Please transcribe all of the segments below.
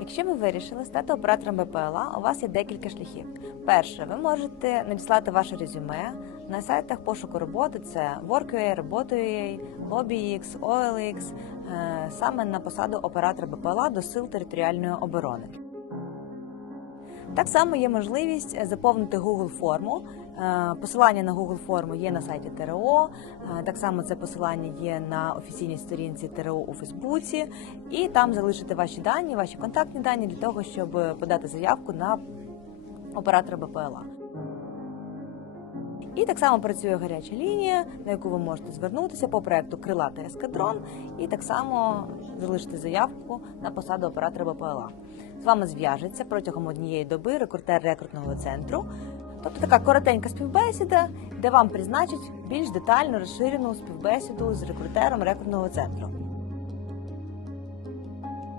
Якщо ви вирішили стати оператором БПЛА, у вас є декілька шляхів. Перше, ви можете надіслати ваше резюме на сайтах пошуку роботи: це Work.ua, Робота.ua, LobbyX, OLX, е, саме на посаду оператора БПЛА до сил територіальної оборони. Так само є можливість заповнити Google форму. Е, Посилання на Google форму є на сайті ТРО. е, Так само це посилання є на офіційній сторінці ТРО у Фейсбуці, і там залишити ваші дані, ваші контактні дані для того, щоб подати заявку на оператора БПЛА. І так само працює гаряча лінія, на яку ви можете звернутися по проекту Крилатий ескадрон, і так само залишити заявку на посаду оператора БПЛА. З вами зв'яжеться протягом однієї доби рекрутер рекрутного центру. Тобто така коротенька співбесіда, де вам призначать більш детальну розширену співбесіду з рекрутером рекрутного центру.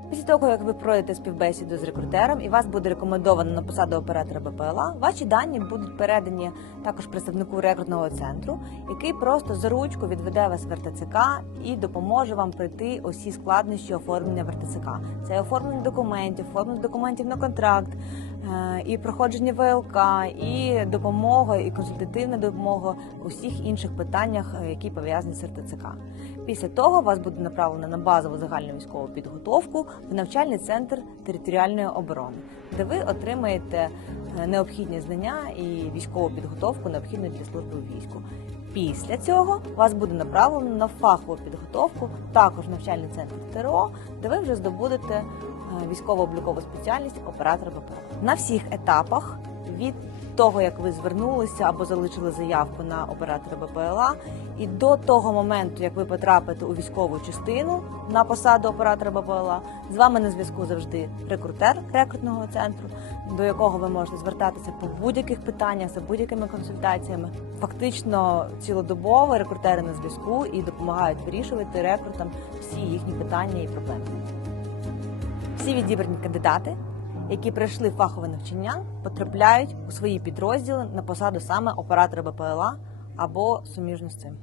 Після того, як ви пройдете співбесіду з рекрутером і вас буде рекомендовано на посаду оператора БПЛА, ваші дані будуть передані також представнику рекрутного центру, який просто за ручку відведе вас в РТЦК і допоможе вам пройти усі складнощі оформлення в РТЦК. Це оформлення документів, оформлення документів на контракт, е, і проходження ВЛК, і допомога, і консультативна допомога у всіх інших питаннях, е, які пов'язані з РТЦК. Після того вас буде направлено на базову загальну військову підготовку в навчальний центр територіальної оборони, де ви отримаєте е, необхідні знання і військову підготовку, необхідну для служби у війську. Після цього вас буде направлено на фахову підготовку, також навчальний центр ТРО, де ви вже здобудете військово-облікову спеціальність оператора БПЛА. На всіх етапах від того, як ви звернулися або залишили заявку на оператора БПЛА, і до того моменту, як ви потрапите у військову частину на посаду оператора БПЛА, з вами на зв'язку завжди рекрутер рекрутного центру, до якого ви можете звертатися по будь-яких питаннях за будь-якими консультаціями. Фактично цілодобово рекрутери на зв'язку і допомагають вирішувати рекрутам всі їхні питання і проблеми. Всі відібрані кандидати, які пройшли фахове навчання, потрапляють у свої підрозділи на посаду саме оператора БПЛА або суміжно з цим.